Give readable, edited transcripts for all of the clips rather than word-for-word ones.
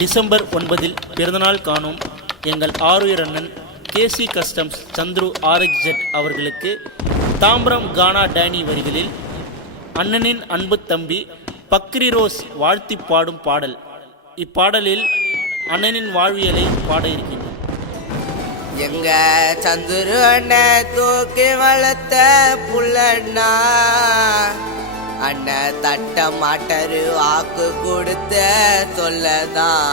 December 9 பிறந்தநாள் காணும் எங்கள் ஆருயிர் அண்ணன் கேசி கஸ்டம்ஸ் சந்துரு RXZ அவர்களுக்கு தாம்பரம் கானா டேனி வரிகளில் அண்ணனின் அன்பு தம்பி பக்ரி ரோஸ் வாழ்த்தி பாடும் பாடல். இப்பாடலில் அண்ணனின் வாழ்வியலை பாட இருக்கின்றோம். எங்க சந்துரு அண்ணன் தூக்கி வளர்த்த புள்ளண்ணா, அண்ணன் தட்ட மாட்டரு வாக்கு கொடுத்த சொல்லதான்.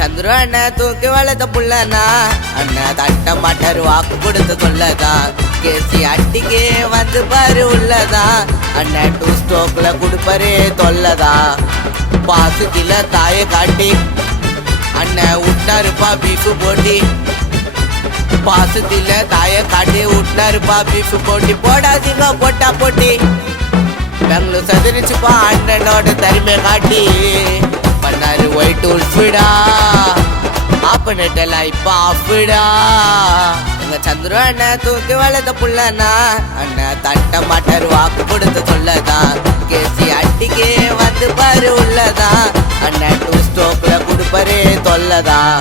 சந்துரு அண்ணன் தூக்கி வளர்த்த புள்ளனா, அண்ணன் தட்ட மாட்டாரு வாக்கு கொடுத்து சொல்லதான். கேசி அட்டிக்கு வந்து பாரு உள்ளதான், அண்ணன் 2 ஸ்டோக்ல கொடுப்பாரு தொல்லதான். பாசுக்கில தாயை காட்டி அண்ணன் விட்டாருப்பா பீஃபு போட்டி. பாசத்தில தாயை காட்டி விட்டாருப்பா பீஃபு போட்டி. போடாதீங்க போட்டா போட்டி. பெங்களூர் சதுரிச்சுப்பா அண்ணனோட தரிமை காட்டி பண்ணாரு ஒயிட் உல்ஃபிடா. ஆப்பனட்டெல்லாம் இப்ப ஆஃபிடா. எங்க சந்துரு அண்ணன் தூக்கி வளர்த்த புள்ளனா, அண்ணன் தட்ட மாட்டாரு வாக்கு கொடுத்து சொல்லதான். கேசி அட்டிக்கு வந்து பாரு உள்ளதான், அண்ணன் 2 ஸ்டோக்ல கொடுப்பாரு தொல்லதான்.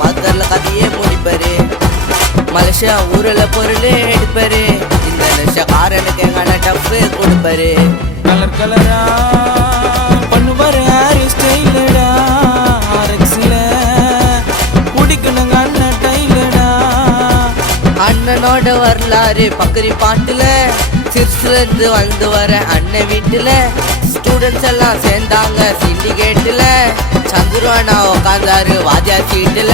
மகர்ல கதையே முடிப்பாரு. மலேசியா ஊர்ல பொருளே எடுப்பாரு. இந்த லட்சக்காரனுக்கு எங்க டஃப் கொடுப்பாரு. கலர் கலரா பண்ணுவாரு ஹேர் ஸ்டைலடா. RXல குடிக்கணுங்க அண்ணன் டைலடா. அண்ணனோட வரலாறு பக்கரி பாட்டுல சிறுசுல இருந்து வந்து வர அண்ணன் வீட்டுல ஸ்டூடெண்ட்ஸ் எல்லாம் சேர்ந்தாங்க சிண்டிகேட்டுல. சந்துரு அண்ணா உக்காந்தாரு வாஜா சீட்டுல.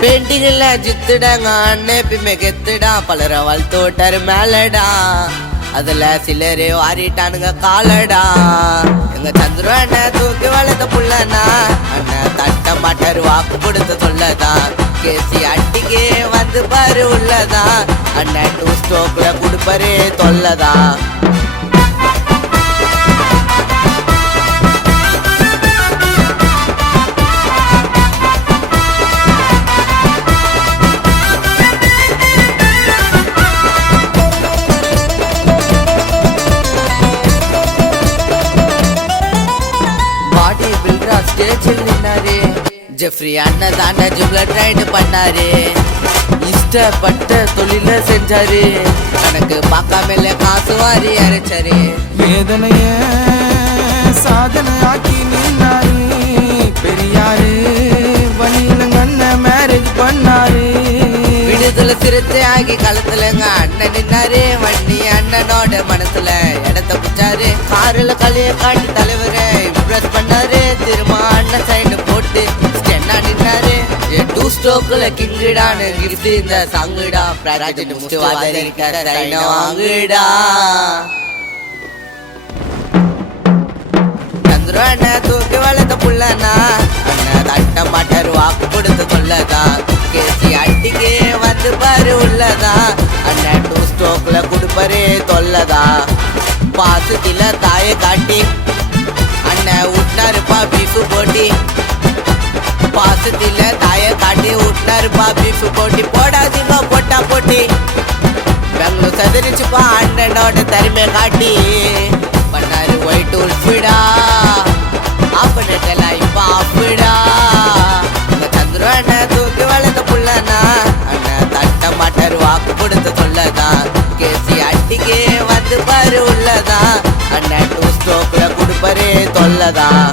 பெயிண்டிங்ல ஜித்துடாங்க அண்ணன் எப்பயுமே கெத்துடா. பலரை வளர்த்தோட்டாரு மேலடா, அதுல சிலரே வாரிட்டானுங்க காலடா. எங்க சந்துரு அண்ணன் தூக்கி வளர்த்த புள்ளனா, அண்ணன் தட்ட மாட்டாரு வாக்கு கொடுத்து சொல்லதான். கேசி அட்டிக்கு வந்து பாரு உள்ளதான், அண்ணன் 2 ஸ்டோக்ல கொடுப்பாரு தொல்லதான். ஸ்டேஜில் நின்னாரு ஜெஃப்ரி அண்ணன் தாண்ட ஜிப்லட் ரைடு பண்ணாரு. இஷ்டப்பட்ட தொழில செஞ்சாரு, கணக்கு பார்க்காமல காசு வாரி அரைச்சாரு. வேதனைய சாதனை ஆக்கி நின்னாரு பெரியாரு. வழியிலங்க அண்ணன் மேரேஜ் பண்ணாரு. விடுதலை சிறுத்தை ஆகி களத்துலங்க அண்ணன் நின்னாரு. வண்டி அண்ணனோட மனசுல இடத்த பிடிச்சாரு. காருல கலைய காட்டி தலைவரை இம்ப்ரெஸ் பண்ணாரு. திரும்ப அண்ணன் சைடு போட்டு ஸ்டென்னா நின்னாரு. 2 ஸ்டோக்ல கிங்கிடான்னு கிஃப்ட் இந்த சாங்குடா. பிராஜெக்ட் முடிச்சு வாதரிக்க சைனா வாங்குடா. சந்துரு அண்ணன் தூக்கி வளர்த்த புள்ளனா, அண்ணன் தட்ட மாட்டாரு வாக்கு கொடுத்து சொல்லதான். கேசி அட்டிக்கு வந்து பாரு உள்ளதான், அண்ணன் 2 ஸ்டோக்ல கொடுப்பாரு தொல்லதான். பாசத்தில தாயை காட்டி அண்ணன் விட்டாருப்பா பீஃபு போட்டி. பாசத்தில தாயை காட்டி விட்டாருப்பா பீஃபு போட்டி. போடாதீங்க போட்டா போட்டி. பெங்களூர் சதுரிச்சுப்பா அண்ணனோட தரிமை காட்டி பண்ணாரு ஒயிட் உல்ஃபிடா. ஆப்பனட்டெல்லாம் இப்ப ஆஃபிடா. சந்துரு அண்ணன் தூக்கி வளர்த்த புள்ளனா, அண்ணன் தட்ட மாட்டாரு வாக்கு கொடுத்து சொல்லதான். கேசி அட்டிக்கு வந்து பாரு உள்ளதான், அண்ணன் 2 ஸ்டோக்ல கொடுப்பாரு தொல்லதான்.